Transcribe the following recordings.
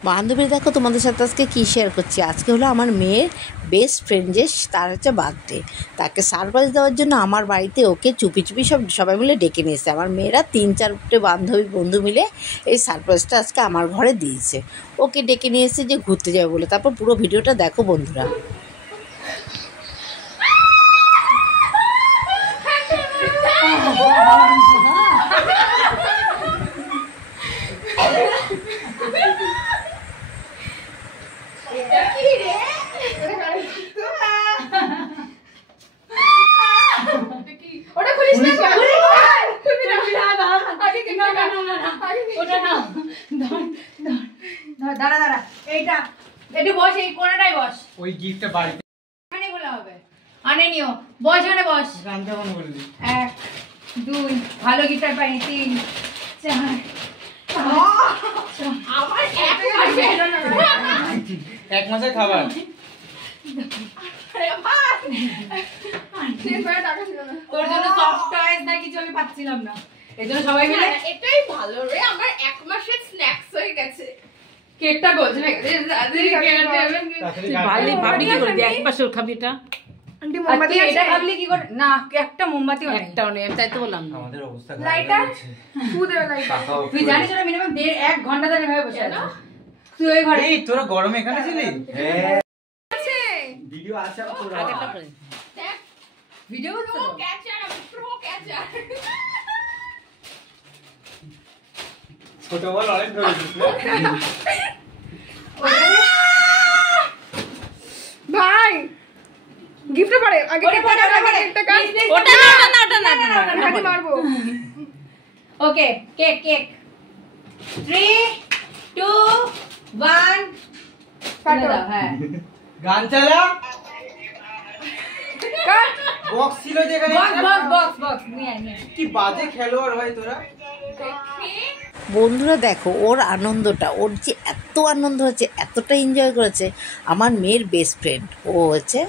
বান্ধবী দেখো তোমাদের সাথে আজকে কী শেয়ার করছি। আজকে হলো আমার মেয়ের বেস্ট ফ্রেন্ড, যে তার হচ্ছে বার্থডে। তাকে সারপ্রাইজ দেওয়ার জন্য আমার বাড়িতে ওকে চুপি চুপি সবাই মিলে ডেকে নিয়েছে। আমার মেয়েরা 3-4টে বান্ধবী বন্ধু মিলে এই সারপ্রাইজটা আজকে আমার ঘরে দিয়েছে। ওকে ডেকে নিয়ে এসেছে যে ঘুরতে যাবে বলে। তারপর পুরো ভিডিওটা দেখো বন্ধুরা। দাঁড়া দাঁড়া, এইটা একটু বস, এই কোণাটাই বস। ওই গিফটটা বাড়িতে এখানে বলা হবে, আনে নিও, বস এখানে বস। জানতে মনে বললি 1 2 ভালো গিটার পাই, 3 4 আমার এক মাসের খাবার। তোর জন্য সফট টয়েস না কিছু আমি পাচ্ছিলাম না, এই জন্য সবাই মিলে এটাই ভালো রে, আমার 1 মাসের স্ন্যাক্স হয়ে গেছে। কেকটা গোছ না ভাবলি কি করবি, এক পাশের খাবি এটা এটা ভাবলি কি করে না, একটা মোমবাতিও নেই, একটাও নেই, তাই তো বললাম। আমাদের অবস্থা লাইটার ফু দেবে লাইটার। তুই জানিস না মিনিমাম 1.5 ঘন্টা ধরে এভাবে বসে আছিস তুই ওই ঘরে। এই তোরা গরমে এখানে ছিলি? হ্যাঁ আছে ভিডিও আছে পুরো। আগেরটা করে দেখ, ভিডিও করছিস প্রো ক্যাচার, আমি প্রো ক্যাচার। ছোট বল অনেক ধরে ভাই গিফট পড়ে আগে একটা কাজ, ওটা না খালি মারবো। ওকে, কেক কেক 3 2 1 কাটো। হ্যাঁ গান চালা। কাট। বক্স ছিল যেখানে। বক্স নিয়ে আয়, নিয়ে আয়। কি বাজে খেলোয়াড় ভাই তোরা। বন্ধুরা দেখো ওর আনন্দটা, ওর যে এত আনন্দ হয়েছে, এতটা এনজয় করেছে। আমার মেয়ের বেস্ট ফ্রেন্ড ও হয়েছে,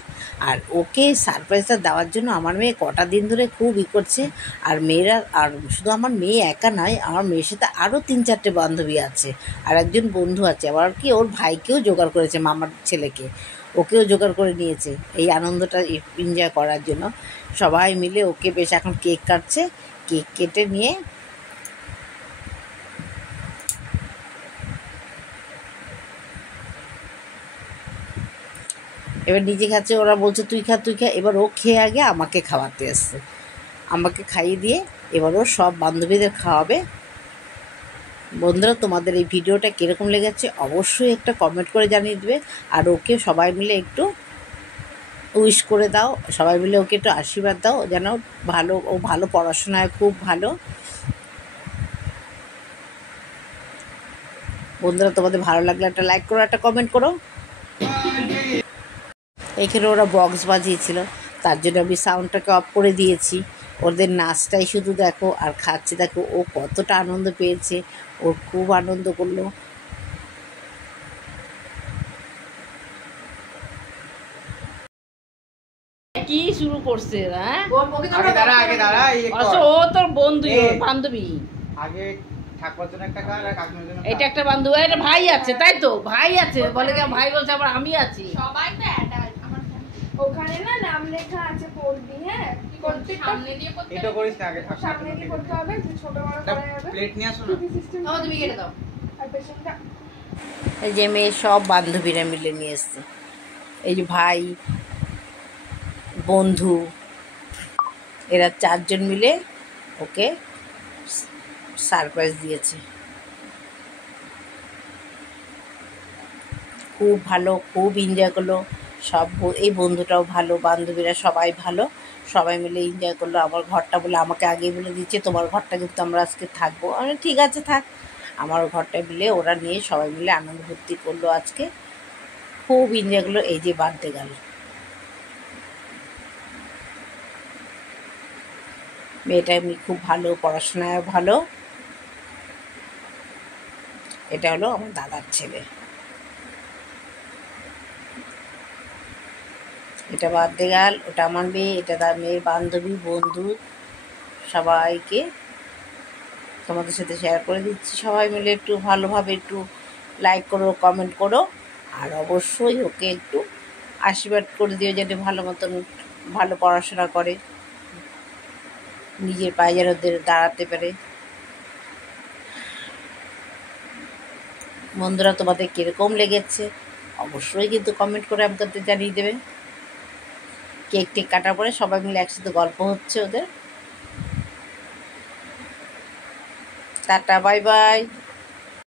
আর ওকে সারপ্রাইজটা দেওয়ার জন্য আমার মেয়ে কটা দিন ধরে খুব করছে। আর মেয়েরা, আর শুধু আমার মেয়ে একা নয়, আমার মেয়ের সাথে আরও 3-4টে বান্ধবী আছে, আর একজন বন্ধু আছে। আবার কি ওর ভাইকেও জোগাড় করেছে, মামার ছেলেকে, ওকেও জোগাড় করে নিয়েছে এই আনন্দটা এনজয় করার জন্য। সবাই মিলে ওকে বেশ এখন কেক কাটছে, কেক কেটে নিয়ে এবার নিজে খাচ্ছে, ওরা বলছে তুই খা। এবার ও খেয়ে আগে আমাকে খাওয়াতে আসছে, আমাকে খাইয়ে দিয়ে এবার ও সব বান্ধবীদের খাওয়াবে। বন্ধুরা তোমাদের এই ভিডিওটা কীরকম লেগেছে অবশ্যই একটা কমেন্ট করে জানিয়ে দেবে। আর ওকে সবাই মিলে একটু উইশ করে দাও, সবাই মিলে ওকে একটু আশীর্বাদ দাও যেন ও ভালো পড়াশোনায় খুব ভালো। বন্ধুরা তোমাদের ভালো লাগলে একটা লাইক করো, একটা কমেন্ট করো। এখানে ওরা বক্স বাজিয়েছিল, তার জন্য আমি সাউন্ডটাকে অফ করে দিয়েছি। ওদের নাচটাই শুধু দেখো আর খাচ্ছে দেখো, ও কতটা আনন্দ পেয়েছে, ওর খুব আনন্দ করলো। কি শুরু করছে আগে দাঁড়া এই ও তোর বন্ধু, বান্ধবী। আগে ঠাকুমার জন্য একটা গান আর কাকিমার জন্য এটা একটা বান্ধবী, এটা ভাই আছে, তাই তো ভাই আছে বলে কি, ভাই বলছে আবার আমি আছি। সবাই তো অ্যাডাল্ট। আমার ওখানে না নাম লেখা আছে, পড়বি। হ্যাঁ, প্রত্যেকটা সামনে দিয়ে করতে এটা করিস না, আগে সামনে দিয়ে করতে হবে, যে ছোট বড় করা যাবে। প্লেট নিয়ে আসো না। সিস্টেম ও তুমি কেটে দাও। আর পেশেন্টটা এই যে মেয়ে সব বান্ধবীরা মিলে নিয়ে এসছে, এই যে ভাই বন্ধু, এরা 4জন মিলে ওকে সারপ্রাইজ দিয়েছে। খুব ভালো, খুব এনজয় করলো সব। এই বন্ধুটাও ভালো, বান্ধবীরা সবাই ভালো, সবাই মিলে এনজয় করলো। আমার ঘরটা বলে আমাকে আগেই বলে দিচ্ছে তোমার ঘরটা কিন্তু আমরা আজকে থাকবো। আমি ঠিক আছে থাক। আমার ঘরটা মিলে ওরা নিয়ে সবাই মিলে আনন্দ ফুর্তি করলো আজকে, খুব এনজয় করলো। এই যে বার্থডে গেল, মেয়েটা এমনি খুব ভালো, পড়াশোনায় ভালো। এটা হলো আমার দাদার ছেলে, এটা বার্থডে গার্ল, ওটা আমার মেয়ে, এটা তার মেয়ের বান্ধবী বন্ধু। সবাইকে তোমাদের সাথে শেয়ার করে দিচ্ছি, সবাই মিলে একটু ভালোভাবে একটু লাইক করো, কমেন্ট করো, আর অবশ্যই ওকে একটু আশীর্বাদ করে দিও যাতে ভালো মতন ভালো পড়াশোনা করে, নিজের পায়ে যেন দাঁড়াতে পারে। বন্ধুরা, তোমাদের কীরকম লেগেছে অবশ্যই কিন্তু কমেন্ট করে আমাদের জানিয়ে দেবে। কেক টেক কাটার পরে সবাই মিলে একসাথে গল্প হচ্ছে ওদের। Tata, bye bye.